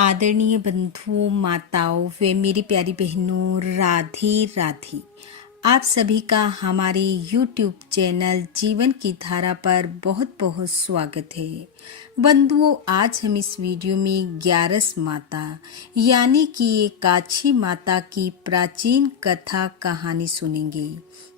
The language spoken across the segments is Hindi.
आदरणीय बंधुओं, माताओं व मेरी प्यारी बहनों, राधे राधे। आप सभी का हमारे YouTube चैनल जीवन की धारा पर बहुत बहुत स्वागत है। बंधुओं, आज हम इस वीडियो में 11 माता यानी कि एकादशी माता की प्राचीन कथा कहानी सुनेंगे,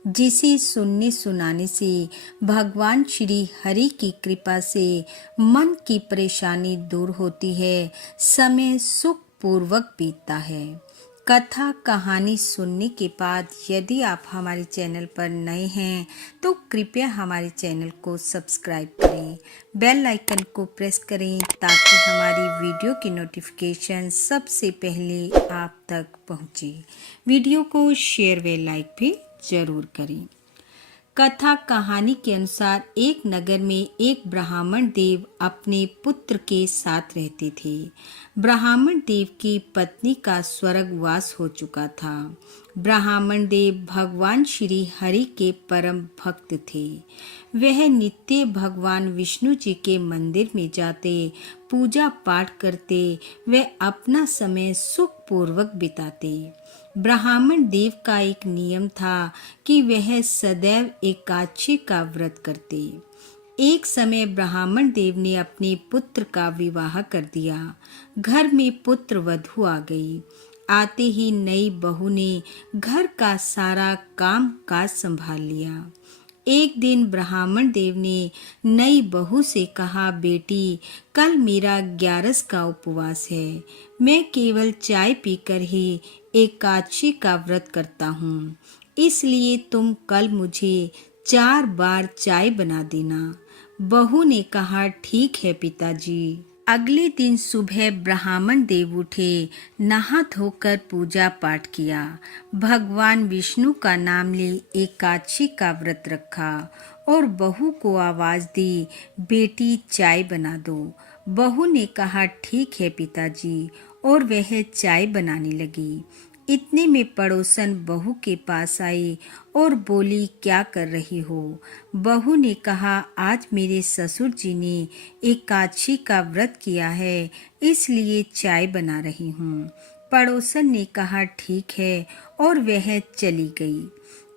जिसे सुनने सुनाने से भगवान श्री हरि की कृपा से मन की परेशानी दूर होती है, समय सुख पूर्वक बीतता है। कथा कहानी सुनने के बाद यदि आप हमारे चैनल पर नए हैं तो कृपया हमारे चैनल को सब्सक्राइब करें, बेल आइकन को प्रेस करें ताकि हमारी वीडियो की नोटिफिकेशन सबसे पहले आप तक पहुंचे। वीडियो को शेयर व लाइक भी जरूर करें। कथा कहानी के अनुसार एक नगर में एक ब्राह्मण देव अपने पुत्र के साथ रहते थे। ब्राह्मण देव की पत्नी का स्वर्गवास हो चुका था। ब्राह्मण देव भगवान श्री हरि के परम भक्त थे। वह नित्य भगवान विष्णु जी के मंदिर में जाते, पूजा पाठ करते, वे अपना समय सुख पूर्वक बिताते। ब्राह्मण देव का एक नियम था कि वह सदैव एकादशी का व्रत करते। एक समय ब्राह्मण देव ने अपने पुत्र का विवाह कर दिया। घर में पुत्र वधू आ गई। आते ही नई बहू ने घर का सारा काम काज संभाल लिया। एक दिन ब्राह्मण देव ने नई बहू से कहा, बेटी, कल मेरा 11 का उपवास है। मैं केवल चाय पीकर ही एकादशी का व्रत करता हूँ, इसलिए तुम कल मुझे 4 बार चाय बना देना। बहू ने कहा, ठीक है पिताजी। अगले दिन सुबह ब्राह्मण देव उठे, नहा धोकर पूजा पाठ किया, भगवान विष्णु का नाम ले एकादशी का व्रत रखा और बहू को आवाज दी, बेटी चाय बना दो। बहू ने कहा, ठीक है पिताजी, और वह चाय बनाने लगी। इतने में पड़ोसन बहू के पास आई और बोली, क्या कर रही हो? बहू ने कहा, आज मेरे ससुर जी ने एकादशी का व्रत किया है, इसलिए चाय बना रही हूँ। पड़ोसन ने कहा, ठीक है, और वह चली गई।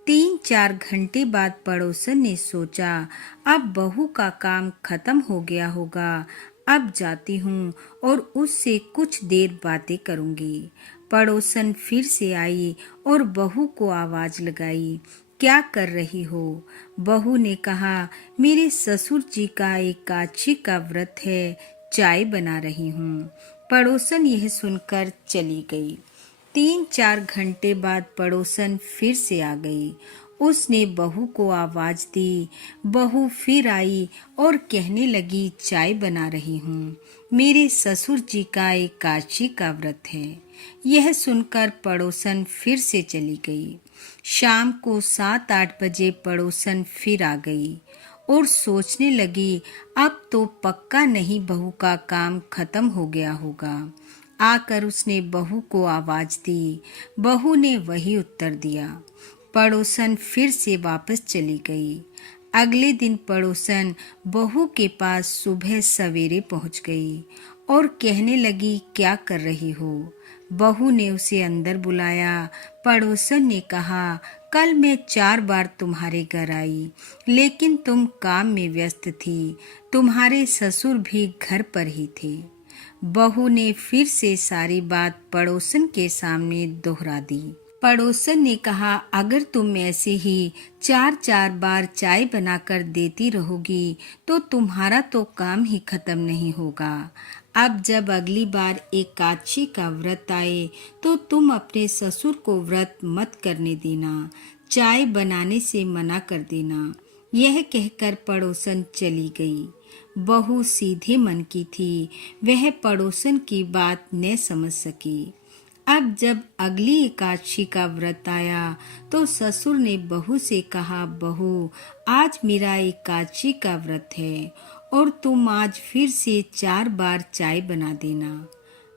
3-4 घंटे बाद पड़ोसन ने सोचा, अब बहू का काम खत्म हो गया होगा, अब जाती हूँ और उससे कुछ देर बातें करूँगी। पड़ोसन फिर से आई और बहू को आवाज लगाई, क्या कर रही हो? बहू ने कहा, मेरे ससुर जी का एकादशी का व्रत है, चाय बना रही हूँ। पड़ोसन यह सुनकर चली गई। 3-4 घंटे बाद पड़ोसन फिर से आ गई। उसने बहू को आवाज दी। बहू फिर आई और कहने लगी, चाय बना रही हूँ, मेरे ससुर जी का एकादशी का व्रत है। यह सुनकर पड़ोसन फिर से चली गई। शाम को 7-8 बजे पड़ोसन फिर आ गई और सोचने लगी, अब तो पक्का नहीं बहू का काम खत्म हो गया होगा। आकर उसने बहू को आवाज दी। बहू ने वही उत्तर दिया। पड़ोसन फिर से वापस चली गई। अगले दिन पड़ोसन बहू के पास सुबह सवेरे पहुंच गई और कहने लगी, क्या कर रही हो? बहू ने उसे अंदर बुलाया। पड़ोसन ने कहा, कल मैं 4 बार तुम्हारे घर आई, लेकिन तुम काम में व्यस्त थी, तुम्हारे ससुर भी घर पर ही थे। बहू ने फिर से सारी बात पड़ोसन के सामने दोहरा दी। पड़ोसन ने कहा, अगर तुम ऐसे ही 4-4 बार चाय बनाकर देती रहोगी तो तुम्हारा तो काम ही खत्म नहीं होगा। अब जब अगली बार एकादशी का व्रत आए तो तुम अपने ससुर को व्रत मत करने देना, चाय बनाने से मना कर देना। यह कहकर पड़ोसन चली गई। बहू सीधे मन की थी, वह पड़ोसन की बात न समझ सकी। अब जब अगली एकादशी का व्रत आया तो ससुर ने बहू से कहा, बहू, आज मेरा एकादशी का व्रत है और तुम आज फिर से 4 बार चाय बना देना।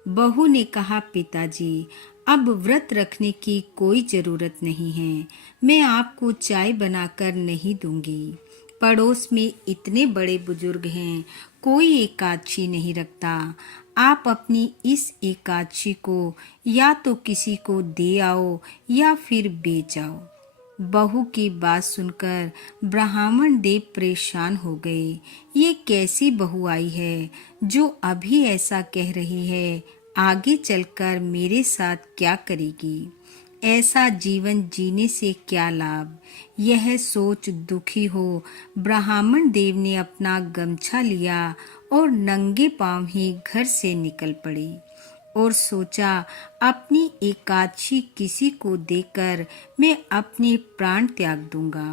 बहू ने कहा, पिताजी, अब व्रत रखने की कोई जरूरत नहीं है, मैं आपको चाय बनाकर नहीं दूंगी। पड़ोस में इतने बड़े बुजुर्ग हैं, कोई एकादशी नहीं रखता। आप अपनी इस एकादशी को या तो किसी को दे आओ या फिर बेच आओ। बहू की बात सुनकर ब्राह्मण देव परेशान हो गए। ये कैसी बहू आई है जो अभी ऐसा कह रही है, आगे चलकर मेरे साथ क्या करेगी? ऐसा जीवन जीने से क्या लाभ? यह सोच दुखी हो ब्राह्मण देव ने अपना गमछा लिया और नंगे पांव ही घर से निकल पड़े और सोचा, अपनी एकादशी किसी को देकर मैं अपने प्राण त्याग दूंगा।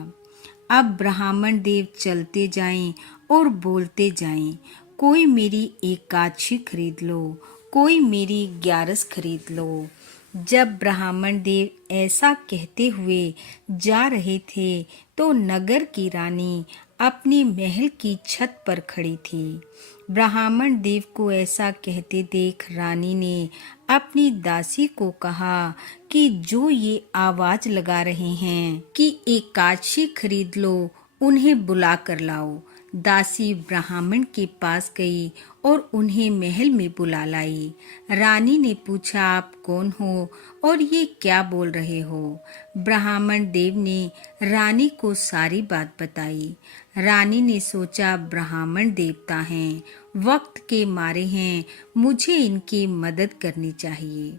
अब ब्राह्मण देव चलते जाएं और बोलते जाएं, कोई मेरी एकादशी खरीद लो, कोई मेरी ग्यारस खरीद लो। जब ब्राह्मण देव ऐसा कहते हुए जा रहे थे तो नगर की रानी अपने महल की छत पर खड़ी थी। ब्राह्मण देव को ऐसा कहते देख रानी ने अपनी दासी को कहा कि जो ये आवाज लगा रहे हैं कि एकादशी खरीद लो, उन्हें बुला कर लाओ। दासी ब्राह्मण के पास गई और उन्हें महल में बुला लाई। रानी ने पूछा, आप कौन हो और ये क्या बोल रहे हो? ब्राह्मण देव ने रानी को सारी बात बताई। रानी ने सोचा, ब्राह्मण देवता हैं, वक्त के मारे हैं, मुझे इनकी मदद करनी चाहिए।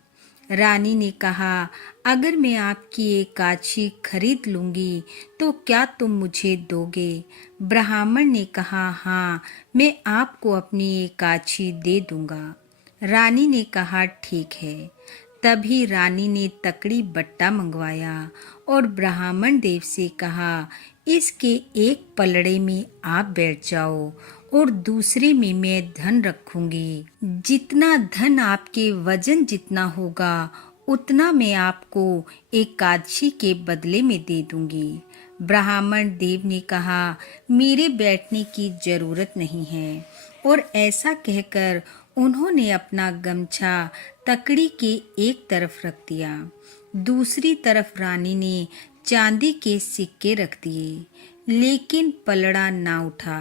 रानी ने कहा, अगर मैं आपकी एकादशी खरीद लूंगी तो क्या तुम मुझे दोगे? ब्राह्मण ने कहा, हाँ, मैं आपको अपनी एकादशी दे दूंगा। रानी ने कहा, ठीक है। तभी रानी ने तकड़ी बट्टा मंगवाया और ब्राह्मण देव से कहा, इसके एक पलड़े में आप बैठ जाओ और दूसरे में मैं धन रखूंगी। जितना धन आपके वजन जितना होगा उतना मैं आपको एकादशी के बदले में दे दूंगी। ब्राह्मण देव ने कहा, मेरे बैठने की जरूरत नहीं है। और ऐसा कहकर उन्होंने अपना गमछा तकड़ी के एक तरफ रख दिया। दूसरी तरफ रानी ने चांदी के सिक्के रख दिए, लेकिन पलड़ा ना उठा।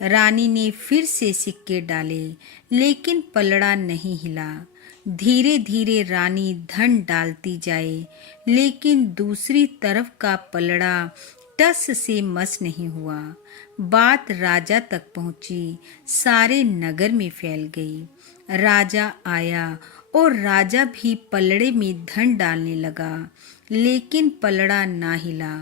रानी ने फिर से सिक्के डाले, लेकिन पलड़ा नहीं हिला। धीरे धीरे रानी धन डालती जाए, लेकिन दूसरी तरफ का पलड़ा टस से मस नहीं हुआ। बात राजा तक पहुंची, सारे नगर में फैल गई। राजा आया और राजा भी पलड़े में धन डालने लगा, लेकिन पलड़ा ना हिला।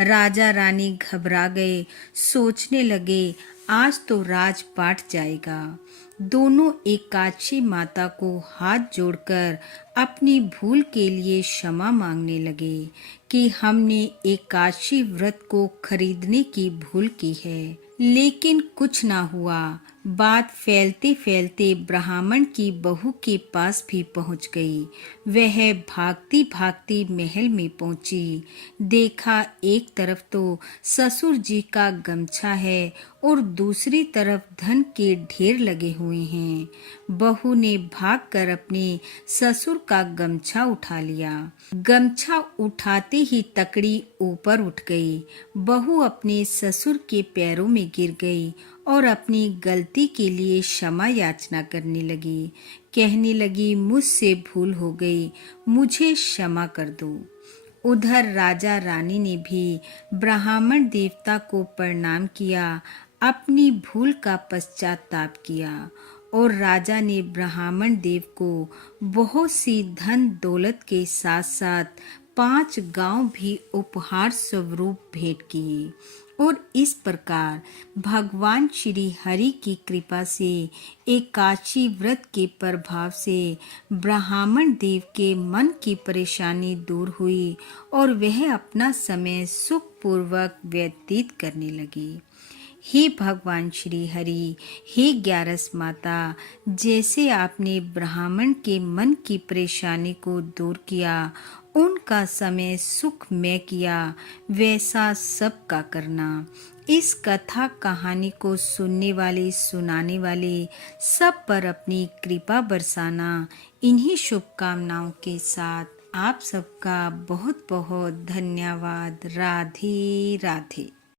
राजा रानी घबरा गए, सोचने लगे, आज तो राजपाट जाएगा। दोनों एकादशी माता को हाथ जोड़कर अपनी भूल के लिए क्षमा मांगने लगे कि हमने एकादशी व्रत को खरीदने की भूल की है। लेकिन कुछ ना हुआ। बात फैलते फैलते ब्राह्मण की बहू के पास भी पहुंच गई। वह भागती भागती महल में पहुंची। देखा, एक तरफ तो ससुर जी का गमछा है और दूसरी तरफ धन के ढेर लगे हुए हैं। बहू ने भागकर अपने ससुर का गमछा उठा लिया। गमछा उठाते ही तकड़ी ऊपर उठ गई। बहू अपने ससुर के पैरों में गिर गई और अपनी गलती के लिए क्षमा याचना करने लगी। कहने लगी, मुझसे भूल हो गई, मुझे क्षमा कर दो। उधर राजा रानी ने भी ब्राह्मण देवता को प्रणाम किया, अपनी भूल का पश्चाताप किया और राजा ने ब्राह्मण देव को बहुत सी धन दौलत के साथ साथ 5 गांव भी उपहार स्वरूप भेंट किए। और इस प्रकार भगवान श्री हरि की कृपा से एकादशी व्रत के प्रभाव से ब्राह्मण देव के मन की परेशानी दूर हुई और वह अपना समय सुखपूर्वक व्यतीत करने लगे। हे भगवान श्री हरि, हे ग्यारस माता, जैसे आपने ब्राह्मण के मन की परेशानी को दूर किया, उनका समय सुखमय किया, वैसा सबका करना। इस कथा कहानी को सुनने वाले सुनाने वाले सब पर अपनी कृपा बरसाना। इन्हीं शुभकामनाओं के साथ आप सबका बहुत बहुत धन्यवाद। राधे राधे।